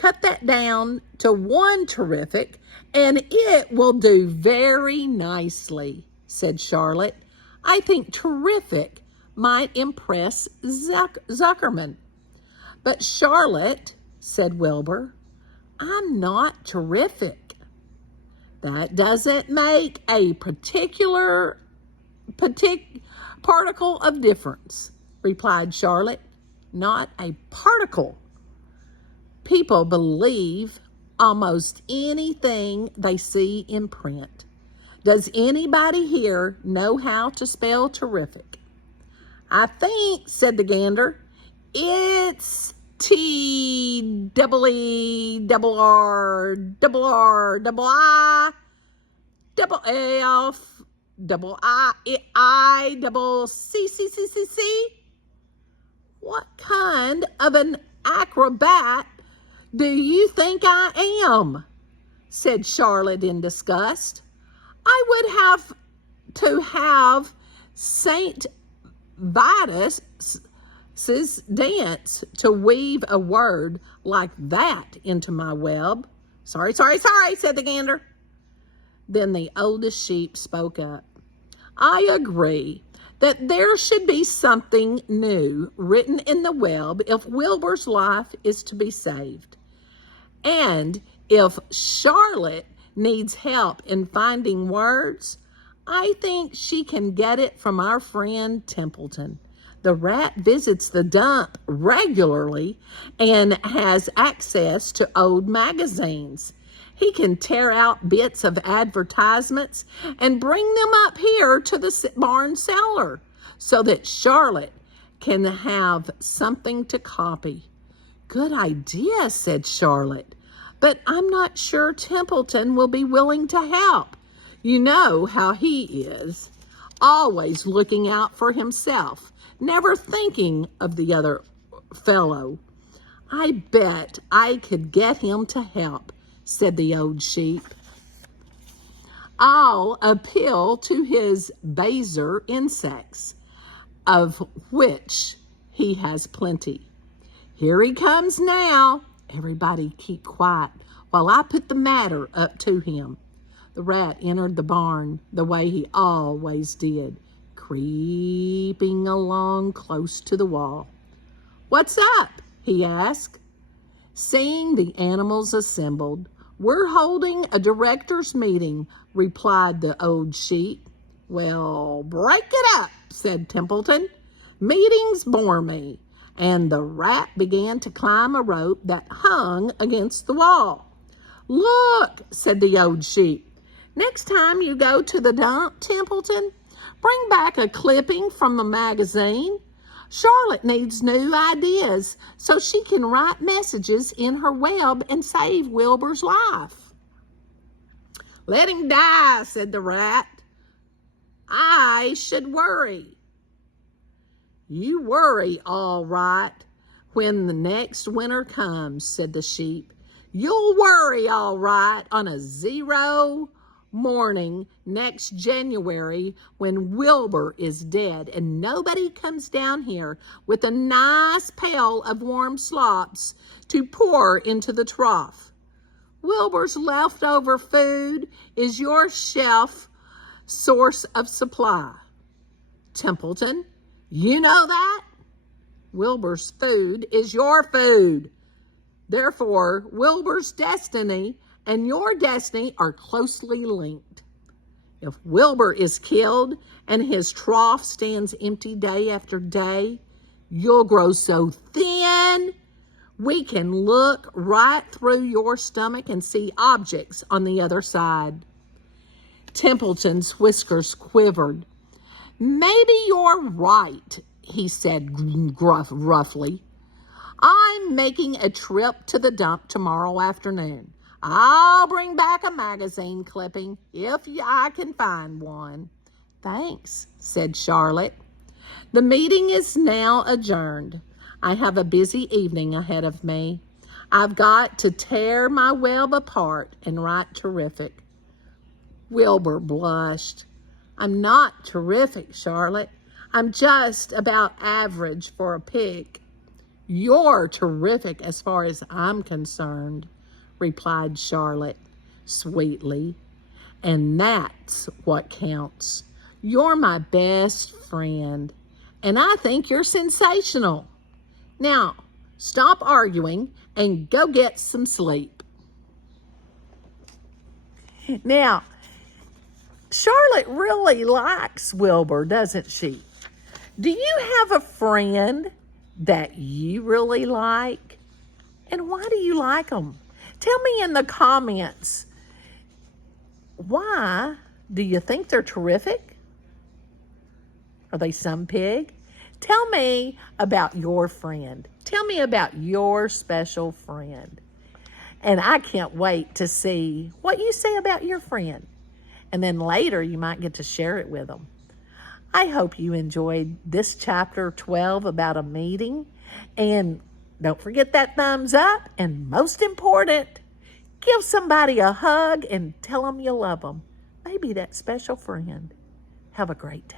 cut that down to one terrific, and it will do very nicely, said Charlotte. I think terrific might impress Zuckerman. But Charlotte, said Wilbur, I'm not terrific. That doesn't make a particle of difference, replied Charlotte. Not a particle. People believe almost anything they see in print. Does anybody here know how to spell terrific? I think, said the gander, it's T-double-E-double-R-double-I-double-I-double-C-C-C-C-C. What kind of an acrobat do you think I am? Said Charlotte in disgust. I would have to have Saint Vitus's dance to weave a word like that into my web. Sorry, said the gander. Then the oldest sheep spoke up. I agree that there should be something new written in the web if Wilbur's life is to be saved. And if Charlotte needs help in finding words, I think she can get it from our friend Templeton. The rat visits the dump regularly and has access to old magazines. He can tear out bits of advertisements and bring them up here to the barn cellar so that Charlotte can have something to copy. Good idea, said Charlotte, but I'm not sure Templeton will be willing to help. You know how he is, always looking out for himself, never thinking of the other fellow. I bet I could get him to help, said the old sheep. I'll appeal to his baser insects, of which he has plenty. Here he comes now. Everybody keep quiet while I put the matter up to him. The rat entered the barn the way he always did, creeping along close to the wall. What's up? He asked. Seeing the animals assembled, we're holding a director's meeting, replied the old sheep. Well, break it up, said Templeton. Meetings bore me. And the rat began to climb a rope that hung against the wall. Look, said the old sheep. Next time you go to the dump, Templeton, bring back a clipping from the magazine. Charlotte needs new ideas so she can write messages in her web and save Wilbur's life. Let him die, said the rat. I should worry. You worry, all right, when the next winter comes, said the sheep. You'll worry, all right, on a 0 morning next January when Wilbur is dead and nobody comes down here with a nice pail of warm slops to pour into the trough. Wilbur's leftover food is your chef source of supply. Templeton, you know that? Wilbur's food is your food. Therefore, Wilbur's destiny and your destiny are closely linked. If Wilbur is killed and his trough stands empty day after day, you'll grow so thin we can look right through your stomach and see objects on the other side. Templeton's whiskers quivered. Maybe you're right, he said roughly. I'm making a trip to the dump tomorrow afternoon. I'll bring back a magazine clipping if I can find one. Thanks, said Charlotte. The meeting is now adjourned. I have a busy evening ahead of me. I've got to tear my web apart and write terrific. Wilbur blushed. I'm not terrific, Charlotte. I'm just about average for a pig. You're terrific as far as I'm concerned, replied Charlotte sweetly. And that's what counts. You're my best friend, and I think you're sensational. Now, stop arguing and go get some sleep. Now, Charlotte really likes Wilbur, doesn't she? Do you have a friend that you really like? And why do you like them? Tell me in the comments. Why do you think they're terrific? Are they some pig? Tell me about your friend. Tell me about your special friend. And I can't wait to see what you say about your friend. And then later you might get to share it with them. I hope you enjoyed this chapter 12 about a meeting. And don't forget that thumbs up. And most important, give somebody a hug and tell them you love them. Maybe that special friend. Have a great day.